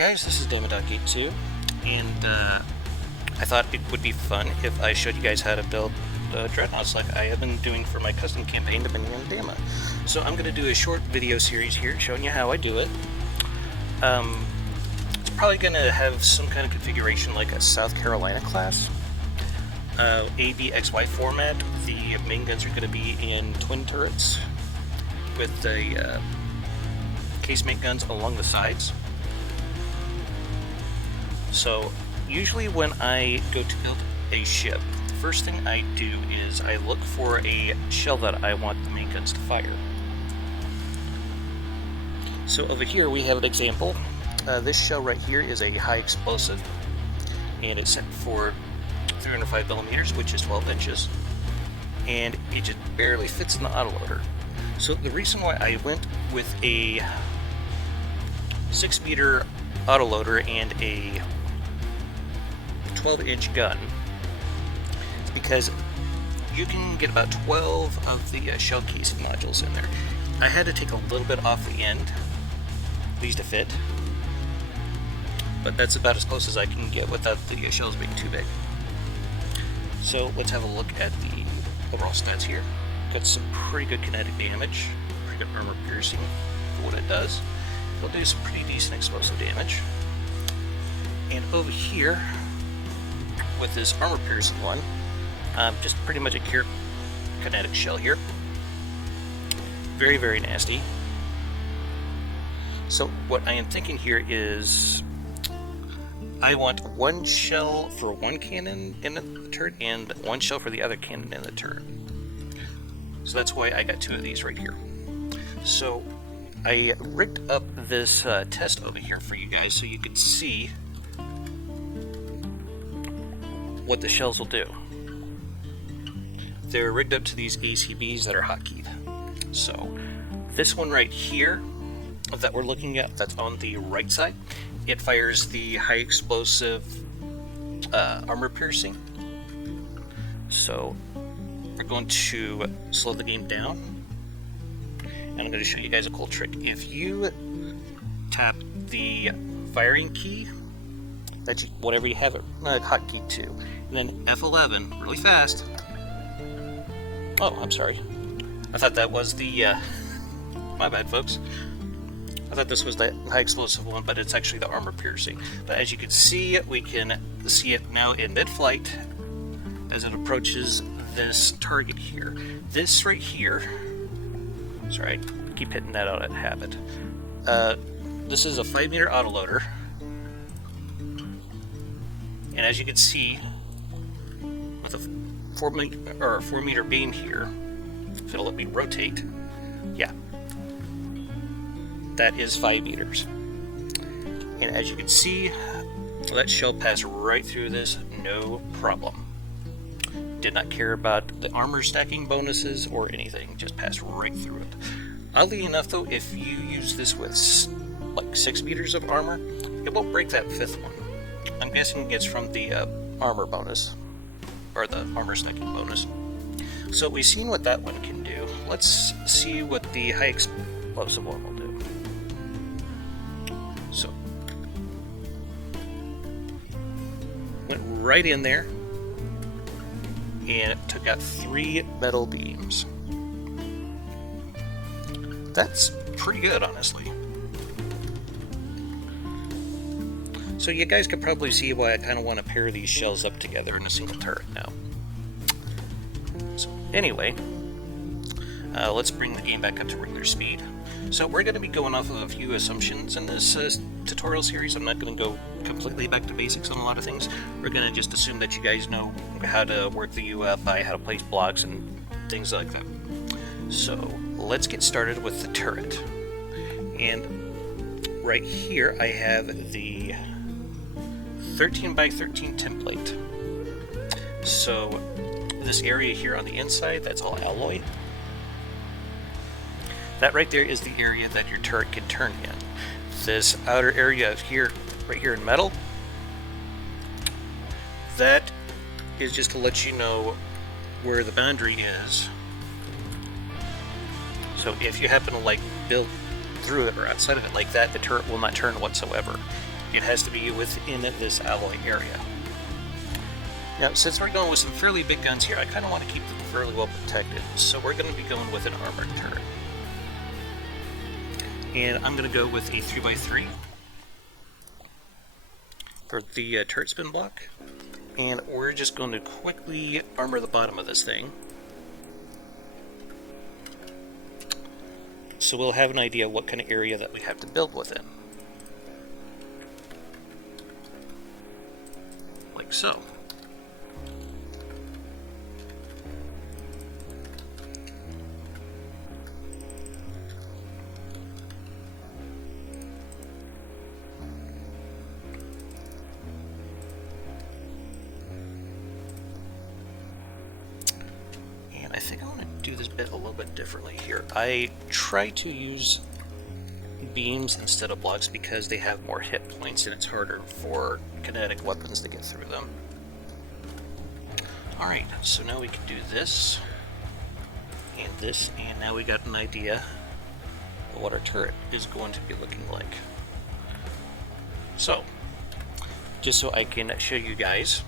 guys, this is Dreadnought2, and I thought it would be fun if I showed you guys how to build dreadnoughts like I have been doing for my custom campaign depending on the demo. So I'm going to do a short video series here showing you how I do it. It's probably going to have some kind of configuration like a South Carolina class. ABXY format. The main guns are going to be in twin turrets with the casemate guns along the sides. So usually when I go to build a ship, the first thing I do is I look for a shell that I want the main guns to fire. So over here we have an example. This shell right here is a high explosive, and it's set for 305 millimeters, which is 12 inches, and it just barely fits in the autoloader. So the reason why I went with a 6-meter autoloader and a 12-inch gun is because you can get about 12 of the shell casing modules in there. I had to take a little bit off the end, these to fit, but that's about as close as I can get without the shells being too big. So let's have a look at the overall stats here. Got some pretty good kinetic damage, pretty good armor piercing for what it does. It'll do some pretty decent explosive damage. And over here, with this armor piercing one, just pretty much a pure kinetic shell here. Very, very nasty. So what I am thinking here is I want one shell for one cannon in the turret and one shell for the other cannon in the turret. So that's why I got 2 of these right here. So I rigged up this test over here for you guys so you could see what the shells will do. They're rigged up to these ACBs that are hotkeyed. So this one right here that we're looking at, that's on the right side, it fires the high explosive armor piercing. So we're going to slow the game down, and I'm going to show you guys a cool trick. If you tap the firing key, that whatever you have it hotkey to, and then F11 really fast. Oh, I'm sorry. I thought that was the my bad, folks. I thought this was the high explosive one, but it's actually the armor piercing. But as you can see, we can see it now in mid-flight as it approaches this target here. This right here, sorry, I keep hitting that out of habit. This is a 5-meter autoloader, and as you can see, with a 4-meter beam here, if it'll let me rotate, yeah, that is 5 meters. And as you can see, that shell passed right through this, no problem. Did not care about the armor stacking bonuses or anything, just passed right through it. Oddly enough though, if you use this with like 6 meters of armor, it won't break that 5th one. I'm guessing it's from the armor bonus, or the armor stacking bonus. So we've seen what that one can do. Let's see what the high explosive one will do. So, went right in there, and it took out 3 metal beams. That's pretty good, honestly. So you guys could probably see why I kind of want to pair these shells up together in a single turret now. So anyway, let's bring the game back up to regular speed. So we're going to be going off of a few assumptions in this tutorial series. I'm not going to go completely back to basics on a lot of things. We're going to just assume that you guys know how to work the UFI, how to place blocks and things like that. So let's get started with the turret. And right here I have the 13 by 13 template. So this area here on the inside, that's all alloy. That right there is the area that your turret can turn in. This outer area here, right here in metal, that is just to let you know where the boundary is. So if you happen to like build through it or outside of it like that, the turret will not turn whatsoever. it has to be within this alloy area. Now, since we're going with some fairly big guns here, I kind of want to keep them fairly well protected, so we're going to be going with an armored turret. And I'm going to go with a 3x3 for the turret spin block, and we're just going to quickly armor the bottom of this thing. So we'll have an idea what kind of area that we have to build within. Like so. And I think I want to do this bit a little bit differently here. I try to use beams instead of blocks because they have more hit points and it's harder for kinetic weapons to get through them. Alright, so now we can do this and now we got an idea of what our turret is going to be looking like. So, just so I can show you guys,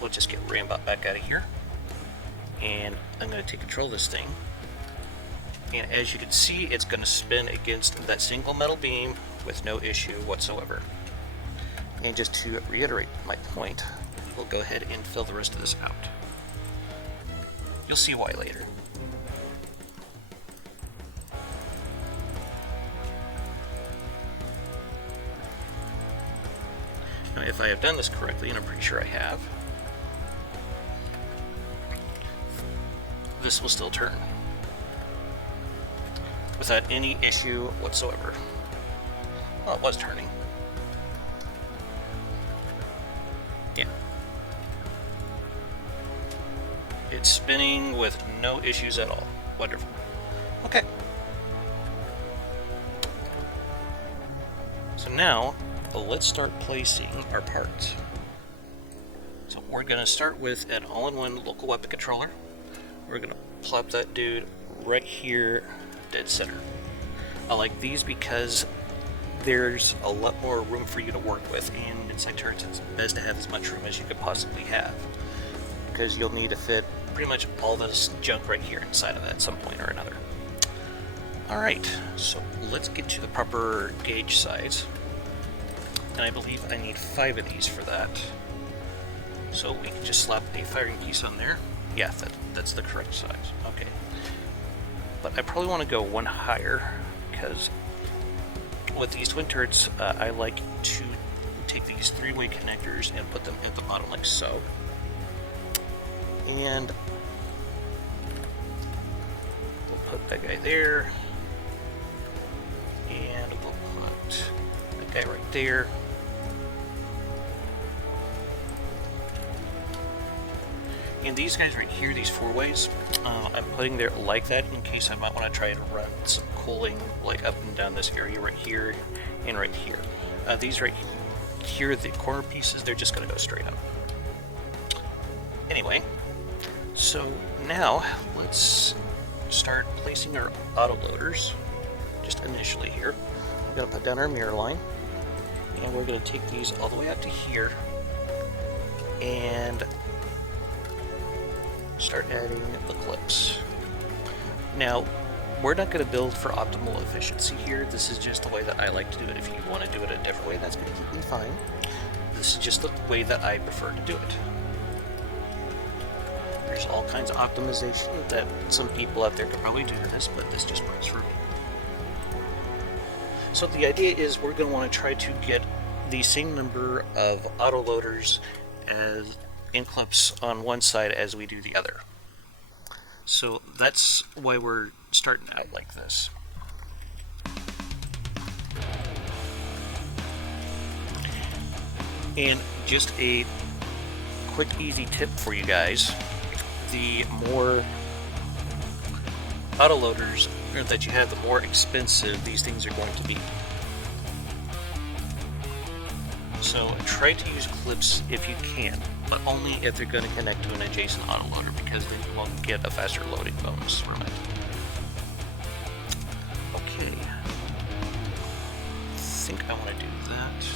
we'll just get Rambot back out of here. And I'm going to take control of this thing, and as you can see, it's going to spin against that single metal beam with no issue whatsoever. And just to reiterate my point, we'll go ahead and fill the rest of this out. You'll see why later. Now, if I have done this correctly, and I'm pretty sure I have, this will still turn without any issue whatsoever. Well, it was turning. Yeah. It's spinning with no issues at all. Wonderful. Okay. So now, let's start placing our parts. So we're going to start with an all-in-one local weapon controller. We're going to plop that dude right here, dead center. I like these because there's a lot more room for you to work with, and inside turrets it's best to have as much room as you could possibly have, because you'll need to fit pretty much all this junk right here inside of that at some point or another. Alright, so let's get to the proper gauge size, and I believe I need 5 of these for that. So we can just slap a firing piece on there. Yeah, that's the correct size. Okay. But I probably want to go one higher, because with these twin turrets, I like to take these 3-way connectors and put them at the bottom like so. And we'll put that guy there. And we'll put that guy right there. And these guys right here, these 4-ways, I'm putting there like that in case I might want to try and run some cooling like up and down this area right here and right here. These right here, the corner pieces, they're just going to go straight up. Anyway, so now let's start placing our autoloaders just initially here. We're going to put down our mirror line, and we're going to take these all the way up to here and start adding the clips. Now, we're not going to build for optimal efficiency here. This is just the way that I like to do it. If you want to do it a different way, that's completely fine. This is just the way that I prefer to do it. There's all kinds of optimization that some people out there could probably do this, but this just works for me. So the idea is we're going to want to try to get the same number of autoloaders as in clips on one side as we do the other. So that's why we're starting out like this. And just a quick easy tip for you guys, the more autoloaders that you have, the more expensive these things are going to be. So try to use clips if you can, but only if they're going to connect to an adjacent autoloader, because then you won't get a faster loading bonus from it. Okay. think I want to do that,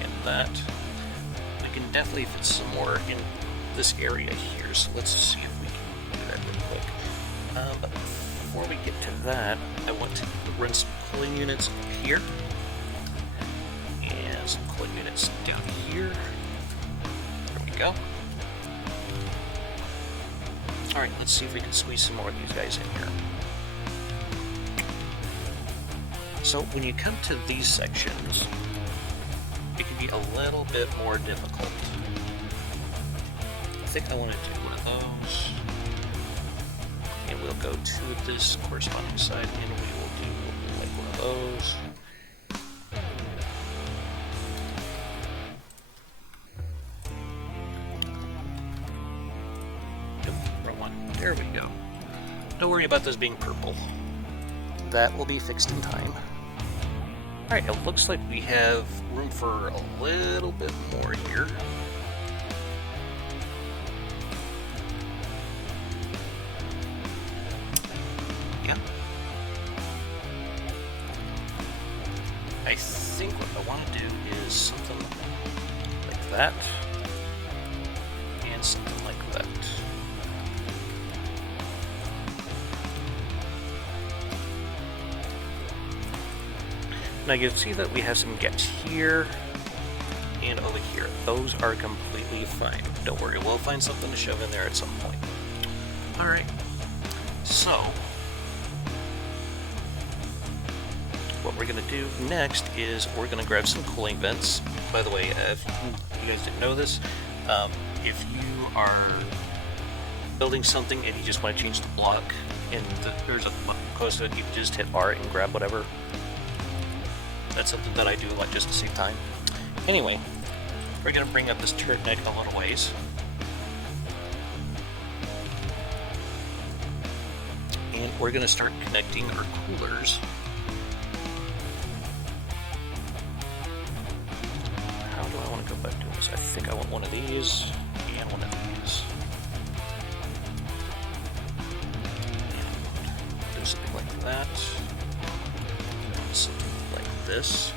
and that. I can definitely fit some more in this area here, so let's see if we can do that real quick. But before we get to that, I want to run some cooling units up here, and some cooling units down here. There we go. Alright, let's see if we can squeeze some more of these guys in here. So when you come to these sections, it can be a little bit more difficult. I think I want to do one of those. And we'll go to this corresponding side and we will do like one of those. There we go. Don't worry about this being purple. That will be fixed in time. Alright, it looks like we have room for a little bit more here. Yeah. I think what I want to do is something like that. And something like that. Now you can see that we have some gaps here and over here. Those are completely fine. Don't worry, we'll find something to shove in there at some point. Alright, so what we're going to do next is we're going to grab some cooling vents. By the way, if you guys didn't know this, if you are building something and you just want to change the block and there's a button close to it, you can just hit R and grab whatever. That's something that I do like just to save time. Anyway, we're going to bring up this turret neck a little ways. And we're going to start connecting our coolers. How do I want to go about doing this? I think I want one of these and one of these. And do something like that. Something like this,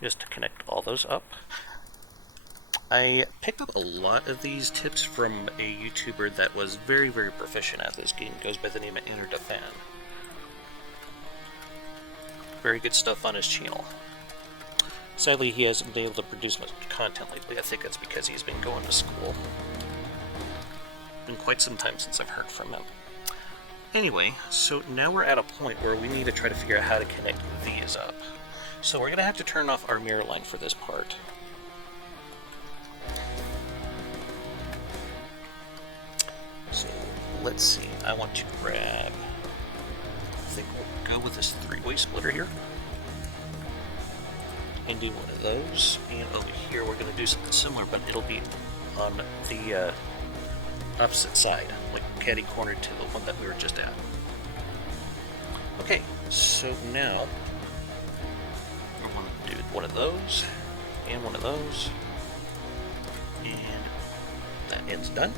just to connect all those up. I picked up a lot of these tips from a YouTuber that was very, very proficient at this game. Goes by the name of Fan. Very good stuff on his channel. Sadly, he hasn't been able to produce much content lately. I think that's because he's been going to school. Been quite some time since I've heard from him. Anyway, so now we're at a point where we need to try to figure out how to connect these up. So we're going to have to turn off our mirror line for this part. So let's see, I want to grab, I think we'll go with this three-way splitter here. And do one of those. And over here we're going to do something similar, but it'll be on the opposite side, like catty corner to the one that we were just at. Okay, so now I want to do one of those and one of those, and that end's done.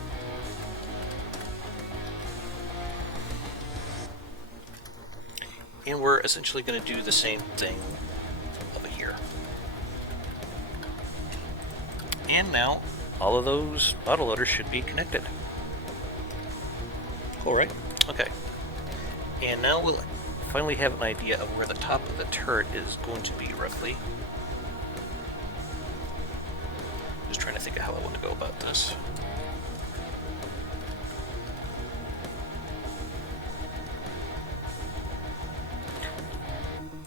And we're essentially going to do the same thing over here. And now all of those autoloaders should be connected. Alright, okay. And now we'll finally have an idea of where the top of the turret is going to be roughly. Just trying to think of how I want to go about this.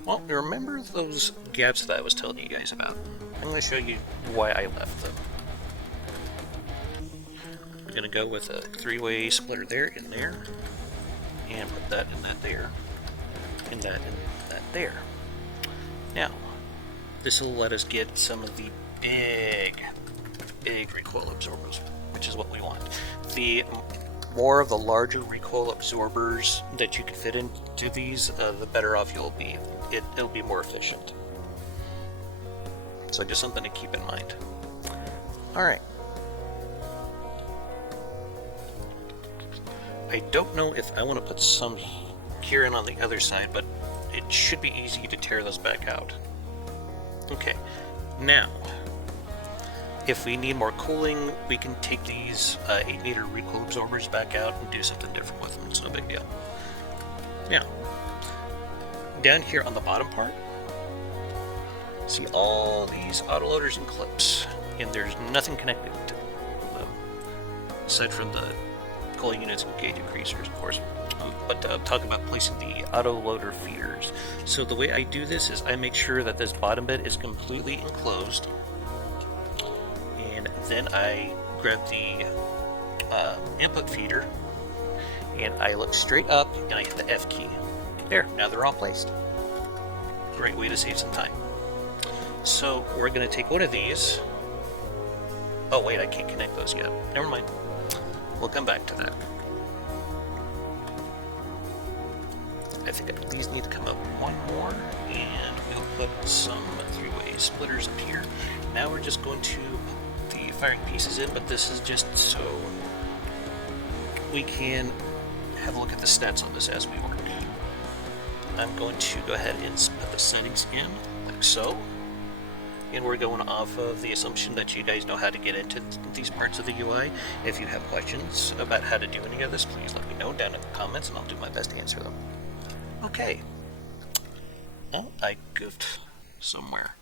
Well, remember those gaps that I was telling you guys about? I'm going to show you why I left them. We're going to go with a three-way splitter there and there, and put that in that there, and that in that there. Now, this will let us get some of the big recoil absorbers, which is what we want. The more of the larger recoil absorbers that you can fit into these, the better off you'll be. It'll be more efficient. So just something to keep in mind. Alright. I don't know if I want to put some here and on the other side, but it should be easy to tear those back out. Okay, now, if we need more cooling, we can take these 8-meter recoil absorbers back out and do something different with them. It's no big deal. Now, down here on the bottom part, see all these autoloaders and clips, and there's nothing connected to them, aside from the cooling units and gauge increasers, of course. But talk about placing the autoloader feeders. So the way I do this is I make sure that this bottom bit is completely enclosed, and then I grab the input feeder, and I look straight up, and I hit the F key. There, now they're all placed. Great way to save some time. So we're going to take one of these. Oh wait, I can't connect those yet. Never mind. We'll come back to that. I think these need to come up one more, and we'll put some 3-way splitters up here. Now we're just going to put the firing pieces in, but this is just so we can have a look at the stats on this as we work. I'm going to go ahead and put the settings in, like so. And we're going off of the assumption that you guys know how to get into these parts of the UI. If you have questions about how to do any of this, please let me know down in the comments, and I'll do my best to answer them. Okay. Oh, I goofed somewhere.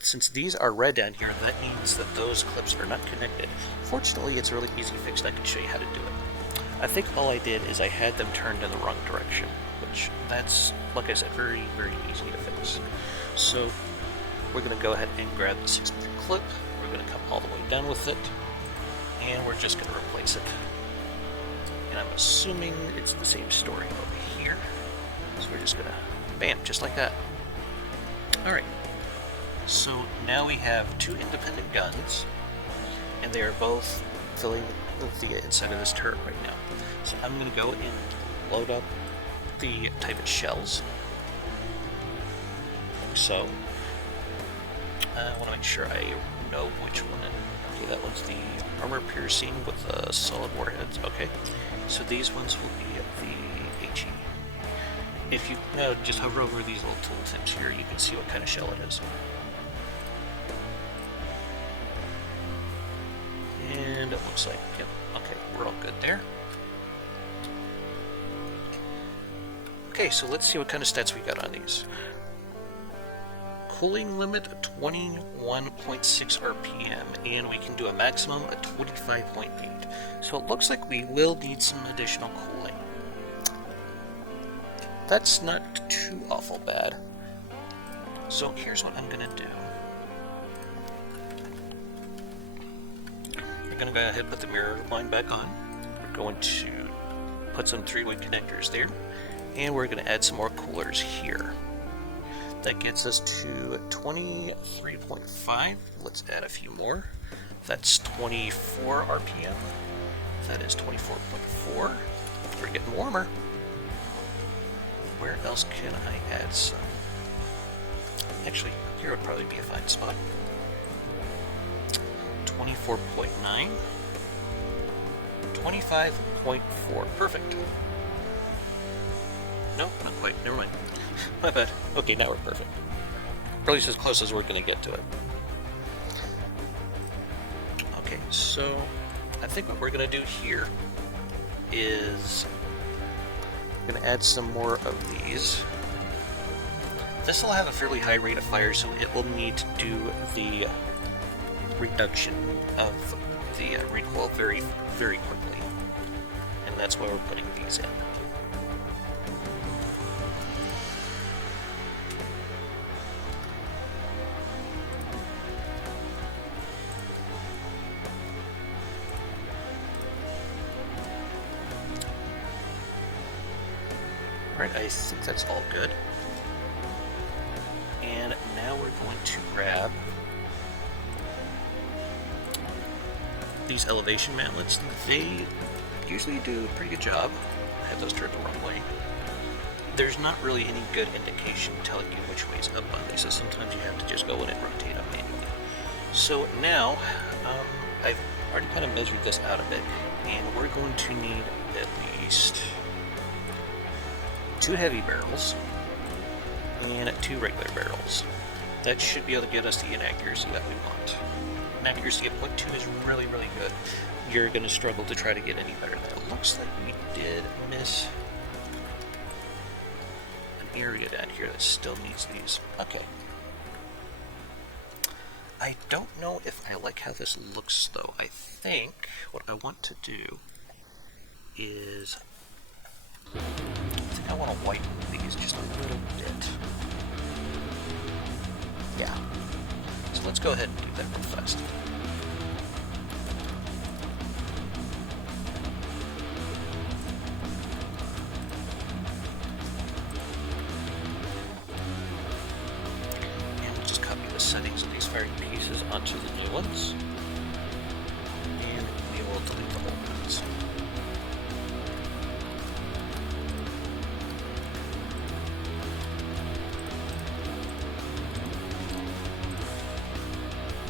Since these are red down here, that means that those clips are not connected. Fortunately, it's a really easy fix, and I can show you how to do it. I think all I did is I had them turned in the wrong direction, which that's, like I said, very, very easy to fix. So we're going to go ahead and grab the 6-meter clip. We're going to come all the way down with it, and we're just going to replace it. And I'm assuming it's the same story over here. So we're just going to, bam, just like that. Alright, so now we have 2 independent guns, and they are both filling the inside of this turret right now. So I'm going to go and load up the type of shells. Like so. I want to make sure I know which one. Okay, that one's the armor piercing with solid warheads. Okay, so these ones will be the HE. If you just hover over these little tooltips here, you can see what kind of shell it is. And it looks like, yep, okay, we're all good there. Okay, so let's see what kind of stats we got on these. Cooling limit 21.6 RPM, and we can do a maximum of 25.8. So it looks like we will need some additional cooling. That's not too awful bad. So here's what I'm going to do. I'm going to go ahead and put the mirror line back on. We're going to put some 3-way connectors there. And we're going to add some more coolers here. That gets us to 23.5. Let's add a few more. That's 24 RPM. That is 24.4. We're getting warmer. Where else can I add some? Actually, here would probably be a fine spot. 24.9. 25.4. Perfect. No, not quite. Never mind. My bad. Okay, now we're perfect. Or at least as close as we're going to get to it. Okay, so I think what we're going to do here is I'm going to add some more of these. This will have a fairly high rate of fire, so it will need to do the reduction of the recoil very, very quickly. And that's why we're putting these in. Alright, I think that's all good. And now we're going to grab these elevation mantlets. They usually do a pretty good job. I have those turned the wrong way. There's not really any good indication telling you which way is up on these, so sometimes you have to just go in and rotate them manually. So now, I've already kind of measured this out a bit, and we're going to need at least 2 heavy barrels and 2 regular barrels. That should be able to get us the inaccuracy that we want. Inaccuracy at 0.2 is really, really good. You're going to struggle to try to get any better than that. It looks like we did miss an area down here that still needs these. Okay. I don't know if I like how this looks, though. I think what I want to do is I want to whiten these just a little bit. Yeah. So let's go ahead and do that real fast. And we'll just copy the settings of these firing pieces onto the new ones. And we will delete the old ones.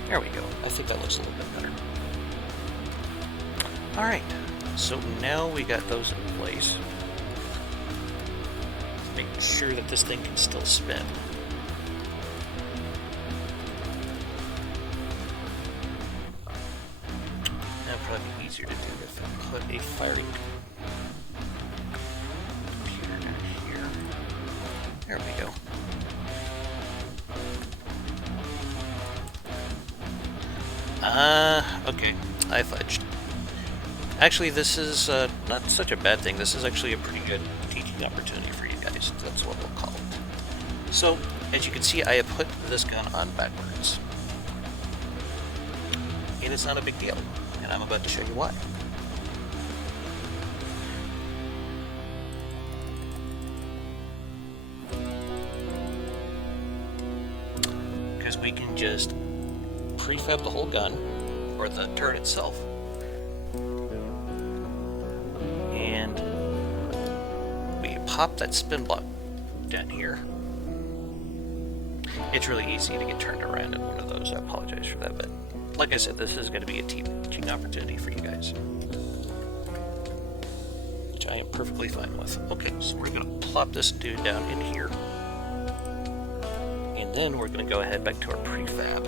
There we go. I think that looks a little bit better. Alright, so now we got those in place. Make sure that this thing can still spin. That'd probably be easier to do if I put a firing computer down here. There we go. Okay, I fudged. Actually, this is not such a bad thing. This is actually a pretty good teaching opportunity for you guys. That's what we'll call it. So, as you can see, I have put this gun on backwards. It is not a big deal, and I'm about to show you why. Because we can just prefab the whole gun, or the turret itself, and we pop that spin block down here. It's really easy to get turned around in one of those. I apologize for that, but like I said, this is going to be a teaching opportunity for you guys, which I am perfectly fine with. Okay, so we're going to plop this dude down in here, and then we're going to go ahead back to our prefab.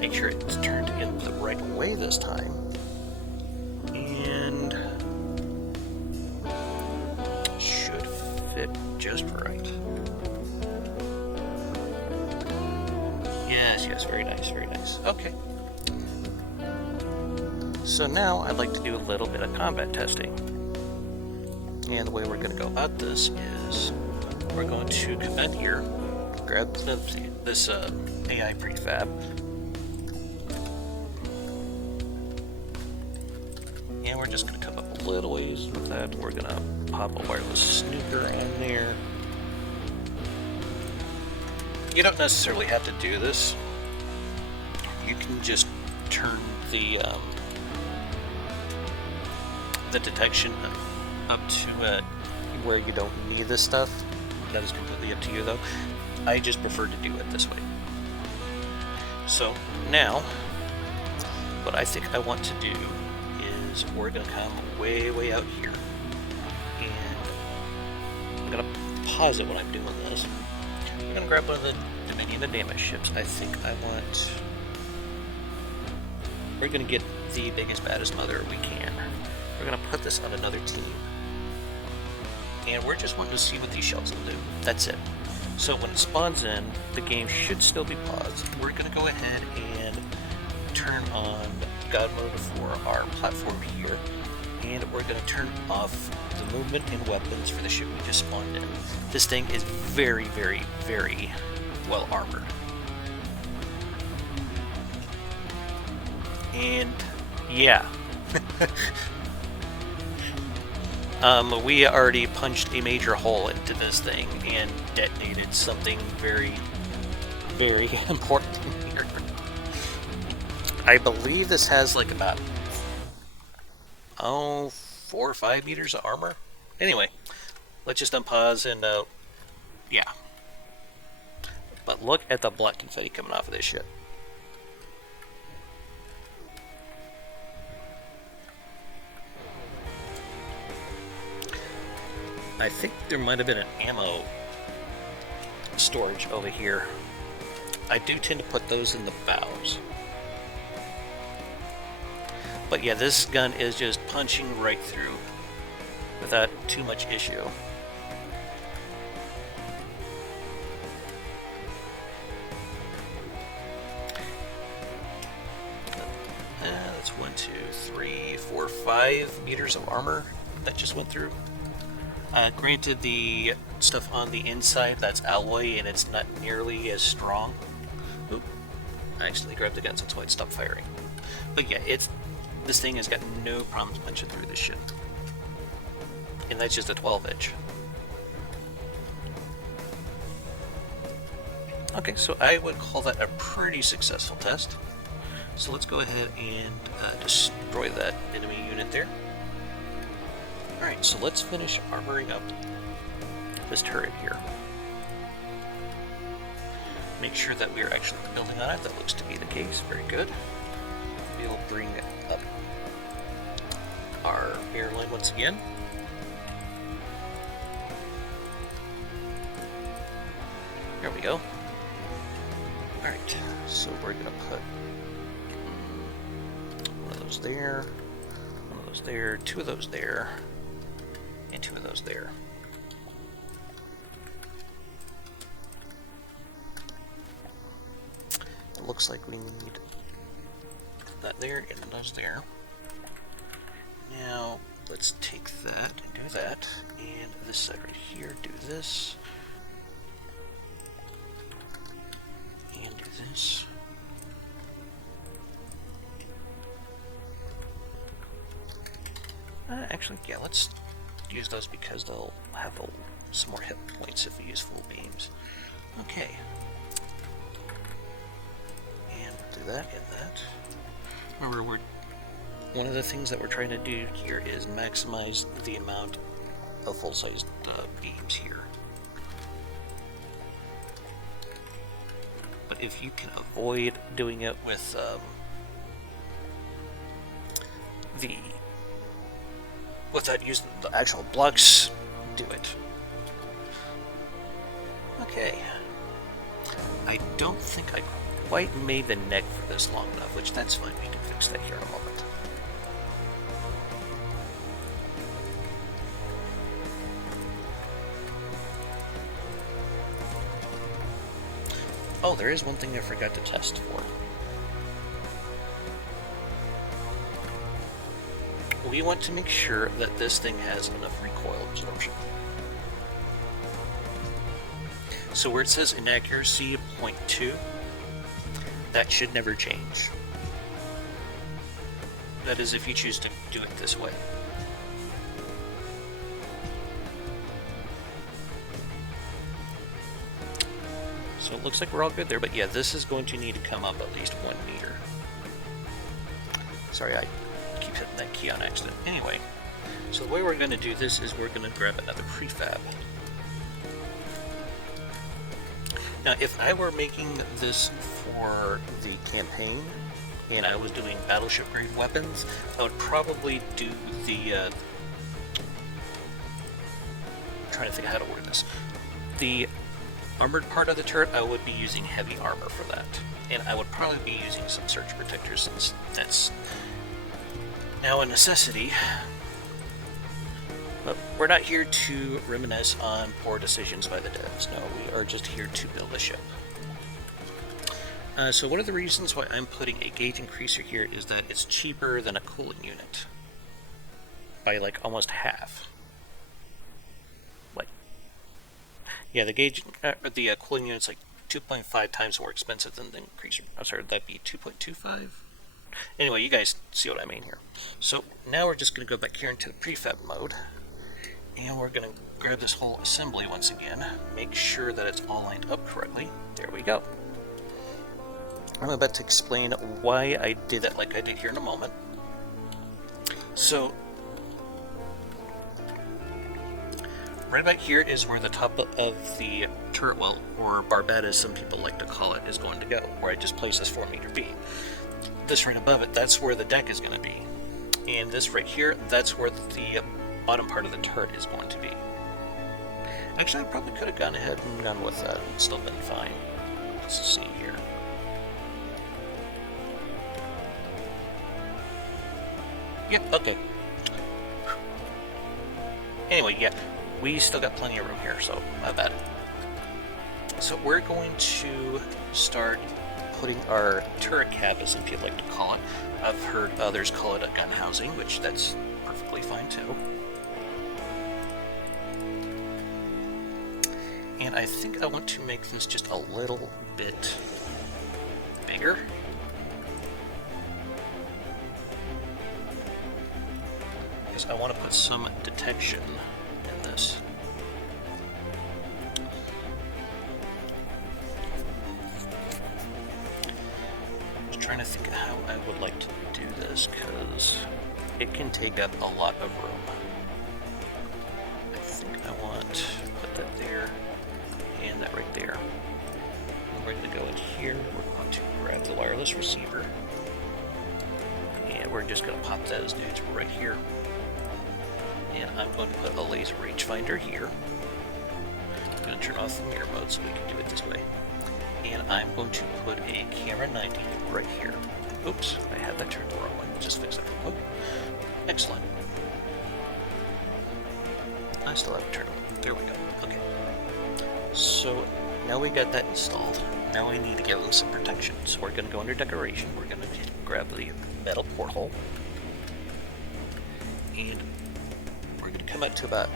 Make sure it's turned in the right way this time. And should fit just right. Yes, very nice, very nice. Okay. So now I'd like to do a little bit of combat testing. And the way we're going to go about this is we're going to come in here, grab this AI prefab, and we're just going to come up a little ways with that. We're going to pop a wireless snooker on there. You don't necessarily have to do this. You can just turn the detection up to where you don't need this stuff. That is completely up to you, though. I just prefer to do it this way. So now, what I think I want to do is we're going to come way, way out here. And I'm going to pause it when I'm doing this. We're going to grab one of the Dominion and damage ships. I think I want... We're going to get the biggest, baddest mother we can. We're going to put this on another team. And we're just wanting to see what these shells will do. That's it. So when it spawns in, the game should still be paused. We're going to go ahead and turn on God mode for our platform here. And we're going to turn off the movement and weapons for the ship we just spawned in. This thing is very, very, very well armored. And yeah. We already punched a major hole into this thing and detonated something very, very important here. I believe this has like about 4 or 5 meters of armor. Anyway, let's just unpause and yeah. But look at the black confetti coming off of this ship. I think there might have been an ammo storage over here. I do tend to put those in the bows. But yeah, this gun is just punching right through without too much issue. That's 1, 2, 3, 4, 5 meters of armor that just went through. Granted, the stuff on the inside, that's alloy, and it's not nearly as strong. Oop, I accidentally grabbed the gun, so that's why it stopped firing. But yeah, this thing has got no problems punching through this shit. And that's just a 12-inch. Okay, so I would call that a pretty successful test. So let's go ahead and destroy that enemy unit there. Alright, so let's finish armoring up this turret here. Make sure that we are actually building on it. That looks to be the case. Very good. We'll bring up our airline once again. There we go. Alright, so we're going to put one of those there, one of those there, 2 of those there, and 2 of those there. It looks like we need that there and those there. Now, let's take that and do that, and this side right here, do this. And do this. Actually, yeah, let's use those because they'll have some more hit points if we use full beams. Okay. And do that and that. Remember, one of the things that we're trying to do here is maximize the amount of full-sized beams here. But if you can avoid doing it with without using the actual blocks, do it. Okay. I don't think I quite made the neck for this long enough, which that's fine. We can fix that here in a moment. Oh, there is one thing I forgot to test for. We want to make sure that this thing has enough recoil absorption. So where it says inaccuracy 0.2, that should never change. That is if you choose to do it this way. So it looks like we're all good there, but yeah, this is going to need to come up at least 1 meter. Sorry, I keep hitting that key on accident. Anyway, so the way we're going to do this is we're going to grab another prefab. Now, if I were making this for the campaign, and I was doing battleship grade weapons, I would probably do the, I'm trying to think of how to word this. The armored part of the turret, I would be using heavy armor for that. And I would probably be using some surge protectors since that's now a necessity. But we're not here to reminisce on poor decisions by the devs. No, we are just here to build a ship. So one of the reasons why I'm putting a gauge increaser here is that it's cheaper than a cooling unit. By like almost half. Yeah, the gauge, the cooling unit's like 2.5 times more expensive than the increaser. I'm sorry, that'd be 2.25? Anyway, you guys see what I mean here. So now we're just going to go back here into the prefab mode. And we're going to grab this whole assembly once again. Make sure that it's all lined up correctly. There we go. I'm about to explain why I did that like I did here in a moment. So right about here is where the top of the turret well, or barbette as some people like to call it, is going to go, where I just place this 4 meter beam. This right above it, that's where the deck is going to be. And this right here, that's where the bottom part of the turret is going to be. Actually, I probably could have gone ahead and gone with that and still been fine. Let's see here. Yep, okay. Anyway, yeah, we still got plenty of room here, so not bad. So we're going to start putting our turret cabins, if you'd like to call it. I've heard others call it a gun housing, which that's perfectly fine too. And I think I want to make this just a little bit bigger. Because I want to put some detection in this. I was trying to think of how I would like to do this, because it can take up a lot of room. I think I want to put that there. And that right there. And we're going to go in here. We're going to grab the wireless receiver. And we're just going to pop those dudes right here. And I'm going to put a laser rangefinder here. I'm going to turn off the mirror mode so we can do it this way. And I'm going to put a camera 90 right here. Oops, I had that turned the wrong way. Just fix that real quick. Excellent. I still have it turned on. There we go. Okay. So now we got that installed. Now we need to give them some protection. So we're going to go under decoration. We're going to grab the metal porthole. And we're going to come out to about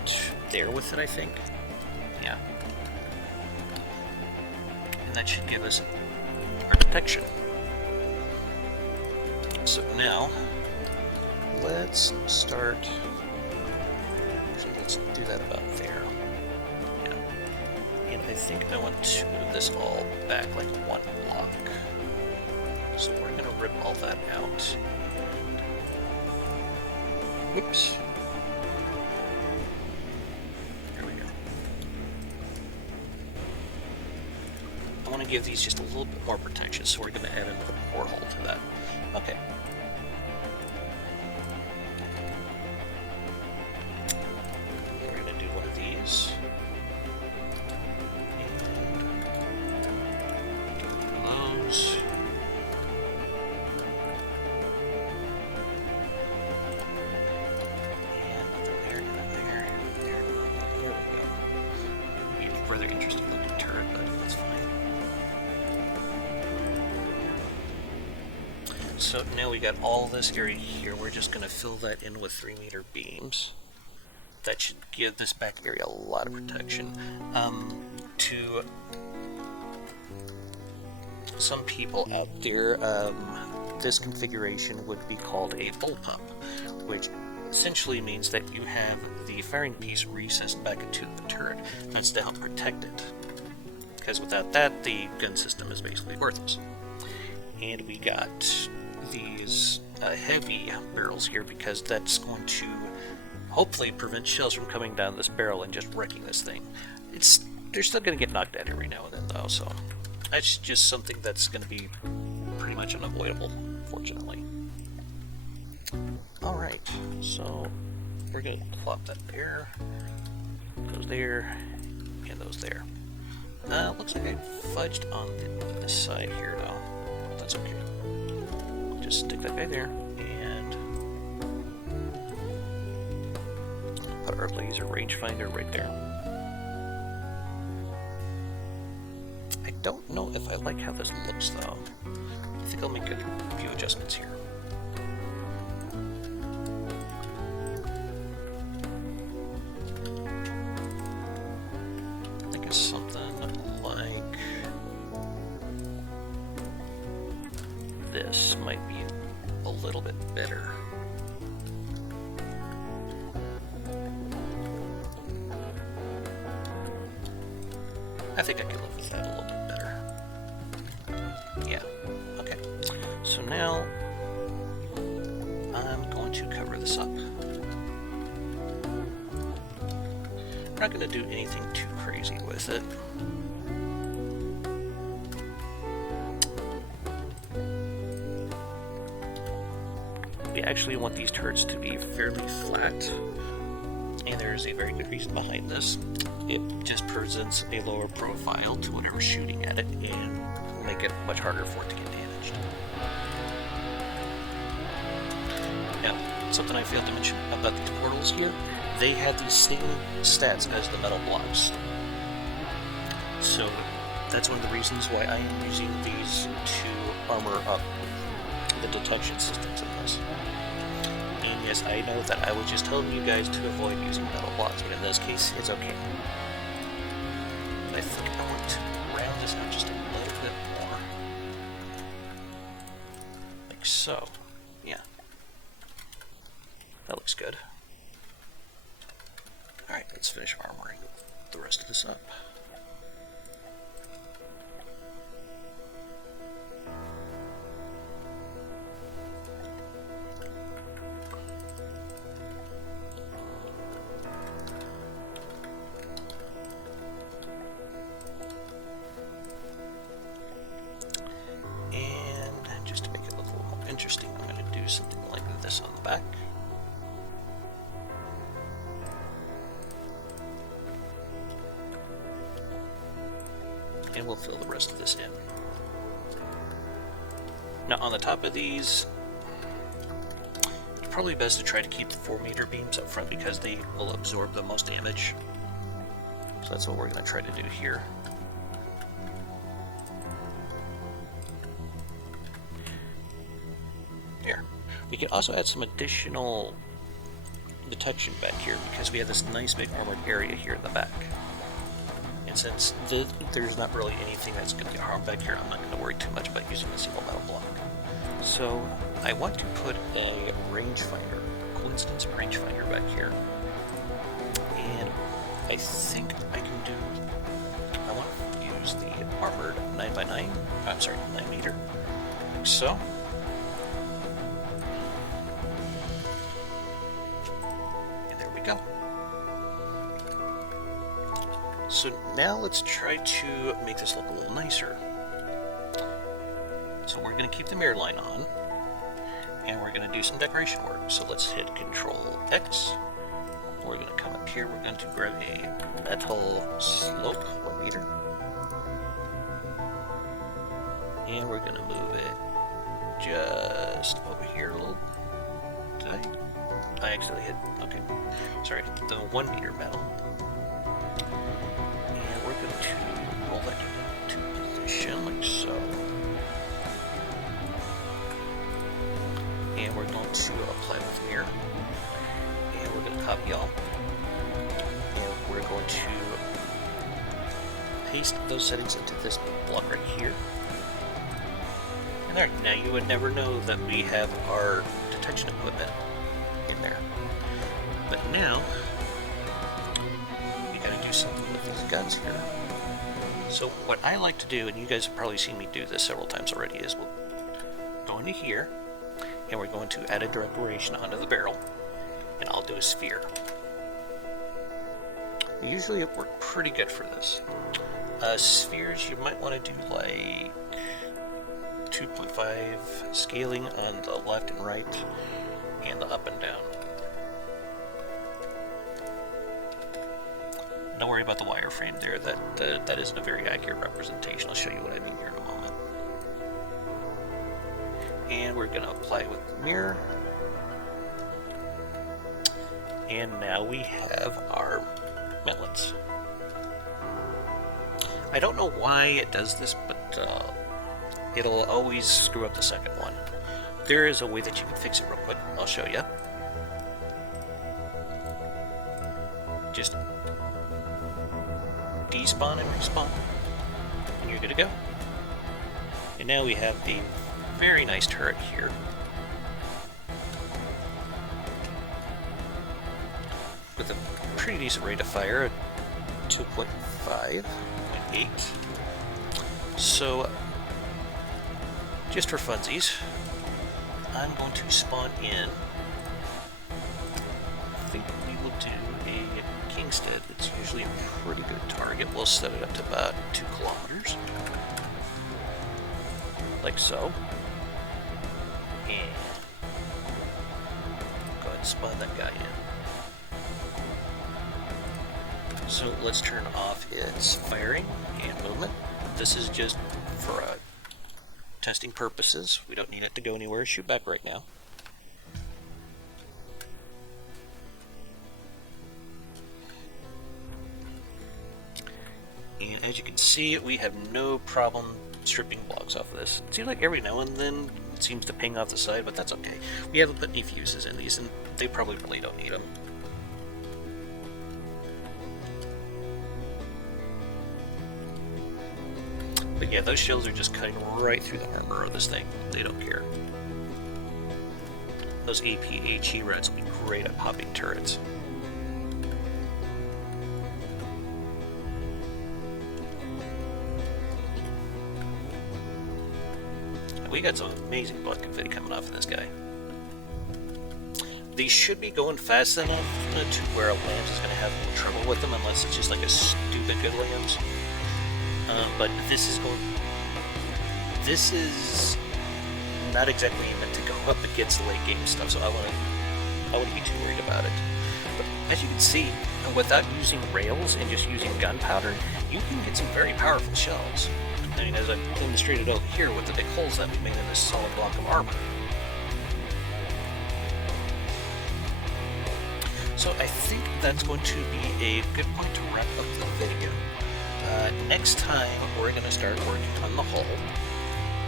there with it, I think. Yeah. And that should give us our detection. So now, let's start. So let's do that about there. And I think I want to move this all back like one block. So we're going to rip all that out. Whoops. There we go. I want to give these just a little bit more protection, so we're going to add another porthole to that. Okay. We're going to do one of these. Further interesting looking turret, but that's fine. So now we got all this area here. We're just going to fill that in with 3-meter beams. That should give this back area a lot of protection. To some people out there, this configuration would be called a bullpup, which essentially means that you have the firing piece recessed back into the turret. That's to help protect it, because without that, the gun system is basically worthless. And we got these heavy barrels here, because that's going to hopefully prevent shells from coming down this barrel and just wrecking this thing. They're still going to get knocked at every now and then, though, so that's just something that's going to be pretty much unavoidable, fortunately. Alright, so we're going to plop that there, those there, and those there. Looks like I fudged on this side here now. That's okay. Just stick that guy there, and put our laser rangefinder right there. I don't know if I like how this looks, though. I think I'll make a few adjustments here. This might be a little bit better. I think I can live with that a little bit better. Yeah, okay. So now I'm going to cover this up. We're not going to do anything too crazy with it. We actually want these turrets to be fairly flat, and there's a very good reason behind this. it just presents a lower profile to whatever's shooting at it and make it much harder for it to get damaged. Now, something I failed to mention about these portals here, they have these same stats as the metal blocks. So that's one of the reasons why I am using these to armor up the detection systems in this. And yes, I know that I was just telling you guys to avoid using metal blocks, but in this case, it's okay. But I think I want to round this out just a little bit more. Like so. Yeah. That looks good. Alright, let's finish armoring the rest of this up. Interesting, I'm going to do something like this on the back. And we'll fill the rest of this in. Now on the top of these, it's probably best to try to keep the 4-meter beams up front because they will absorb the most damage. So that's what we're going to try to do here. We can also add some additional detection back here because we have this nice big armored area here in the back. And since there's not really anything that's going to get harmed back here, I'm not going to worry too much about using a single metal block. So I want to put a rangefinder, coincidence rangefinder back here. And I think I can do, I want to use the armored 9x9, I'm sorry, 9-meter, like so. Go. So now let's try to make this look a little nicer. So we're going to keep the mirror line on, and we're going to do some decoration work. So let's hit Control X. We're going to come up here. We're going to grab a metal slope 1 meter, and we're going to move it just over here a little. I accidentally hit, okay, sorry, the 1-meter metal. And we're going to roll that into position like so. And we're going to apply with mirror. And we're going to copy all. And we're going to paste those settings into this block right here. And there, now you would never know that we have our detection equipment in there. But now, we gotta do something with these guns here. So what I like to do, and you guys have probably seen me do this several times already, is we'll go into here, and we're going to add a decoration onto the barrel, and I'll do a sphere. Usually it worked pretty good for this. Spheres, you might want to do like 2.5 scaling on the left and right, and the up and down. Don't worry about the wireframe there, that isn't a very accurate representation. I'll show you what I mean here in a moment. And we're going to apply it with the mirror. And now we have our melons. I don't know why it does this, but it'll always screw up the second one. There is a way that you can fix it real quick. I'll show you. Just despawn and respawn, and you're good to go. And now we have a very nice turret here. With a pretty decent rate of fire at 2.5 and 8. So, just for funsies, I'm going to spawn in. I think we will do a Kingstead. It's usually a pretty good target. We'll set it up to about 2 kilometers. Like so. And go ahead and spawn that guy in. So let's turn off its firing and movement. This is just for testing purposes. We don't need it to go anywhere. Shoot back right now. And as you can see, we have no problem stripping blocks off of this. It seems like every now and then it seems to ping off the side, but that's okay. We haven't put any fuses in these, and they probably really don't need them. But yeah, those shells are just cutting right through the armor of this thing. They don't care. Those APHE reds will be great at popping turrets. We got some amazing blood confetti coming off of this guy. These should be going fast enough to where a Lambs is going to have a little trouble with them, unless it's just like a stupid good Lambs. But this is not exactly meant to go up against the late game stuff, so I wouldn't be too worried about it. But as you can see, without using rails and just using gunpowder, you can get some very powerful shells. I mean, as I've demonstrated over here with the big holes that we made in this solid block of armor. So I think that's going to be a good point to wrap up the video. Next time, we're going to start working on the hull,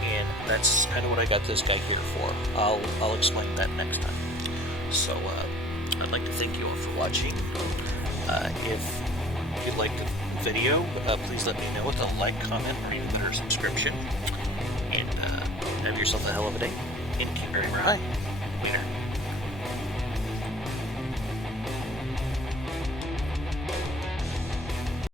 and that's kind of what I got this guy here for. I'll explain that next time. So I'd like to thank you all for watching. If you liked the video, please let me know with a like, comment, or even better, subscription. And have yourself a hell of a day, and keep very high. Later.